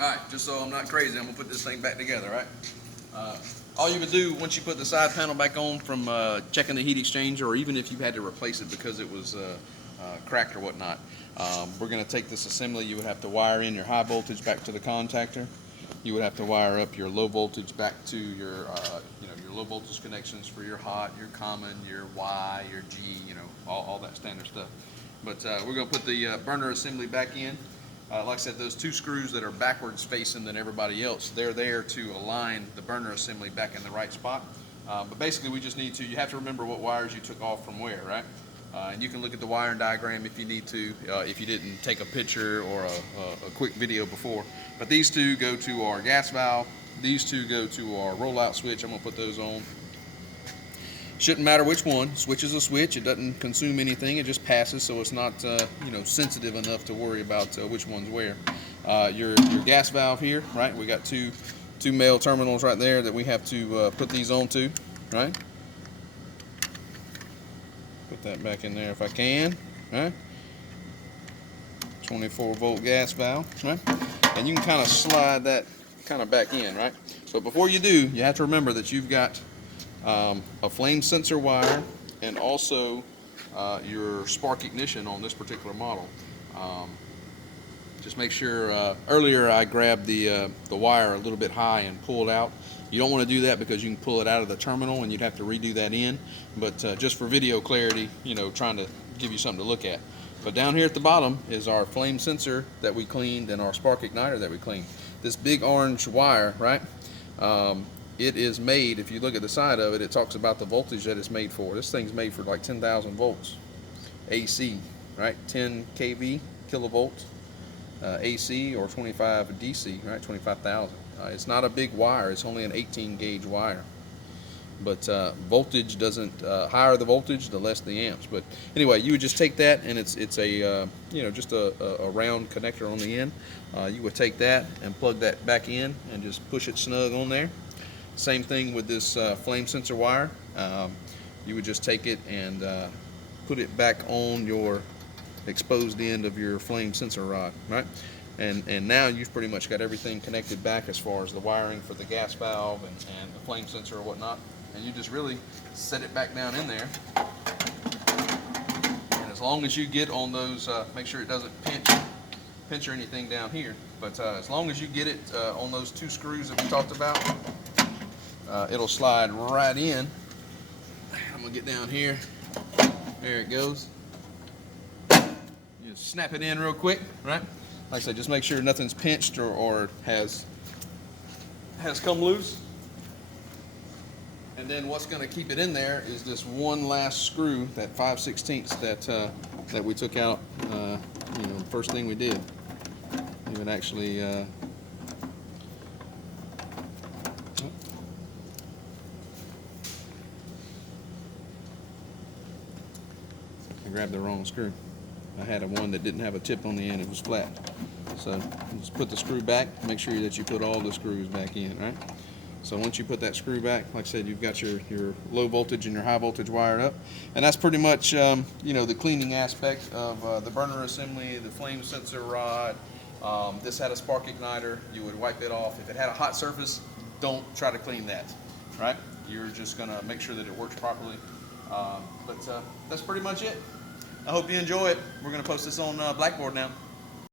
Alright, just so I'm not crazy, I'm going to put this thing back together, right? All you would do once you put the side panel back on from checking the heat exchanger, or even if you had to replace it because it was cracked or whatnot, we're going to take this assembly. You would have to wire in your high voltage back to the contactor. You would have to wire up your low voltage back to your, your low voltage connections for your hot, your common, your Y, your G, all that standard stuff. But we're going to put the burner assembly back in. Like I said, those two screws that are backwards facing than everybody else, they're there to align the burner assembly back in the right spot. But basically we just need to, you have to remember what wires you took off from where, right? And you can look at the wiring diagram if you need to, if you didn't take a picture or a quick video before. But these two go to our gas valve. These two go to our rollout switch. I'm going to put those on. Shouldn't matter which one. Switch is a switch. It doesn't consume anything. It just passes, so it's not sensitive enough to worry about which one's where. Your gas valve here, right? We got two male terminals right there that we have to put these onto, right? Put that back in there if I can, right? 24-volt gas valve, right? And you can kind of slide that kind of back in, right? So before you do, you have to remember that you've got a flame sensor wire and also your spark ignition on this particular model. Just make sure, earlier I grabbed the wire a little bit high and pulled out. You don't want to do that because you can pull it out of the terminal and you'd have to redo that in. But just for video clarity, trying to give you something to look at. But down here at the bottom is our flame sensor that we cleaned and our spark igniter that we cleaned. This big orange wire, right? It is made, if you look at the side of it, it talks about the voltage that it's made for. This thing's made for like 10,000 volts AC, right? 10 kV, kilovolts AC, or 25 DC, right? 25,000. It's not a big wire. It's only an 18 gauge wire. But voltage doesn't, higher the voltage, the less the amps. But anyway, you would just take that, and it's a just a round connector on the end. You would take that and plug that back in and just push it snug on there. Same thing with this flame sensor wire. You would just take it and put it back on your exposed end of your flame sensor rod, right? And now you've pretty much got everything connected back as far as the wiring for the gas valve and the flame sensor or whatnot. And you just really set it back down in there. And as long as you get on those, make sure it doesn't pinch or anything down here. But as long as you get it on those two screws that we talked about, it'll slide right in. I'm gonna get down here. There it goes. You just snap it in real quick, right? Like I said, just make sure nothing's pinched or has come loose. And then what's going to keep it in there is this one last screw, that 5/16 that we took out. The first thing we did. You would actually. I grabbed the wrong screw. I had one that didn't have a tip on the end, it was flat. So just put the screw back, make sure that you put all the screws back in, right? So once you put that screw back, like I said, you've got your low voltage and your high voltage wired up. And that's pretty much, the cleaning aspect of the burner assembly, the flame sensor rod. This had a spark igniter, you would wipe it off. If it had a hot surface, don't try to clean that, right? You're just gonna make sure that it works properly. But that's pretty much it. I hope you enjoy it. We're going to post this on Blackboard now.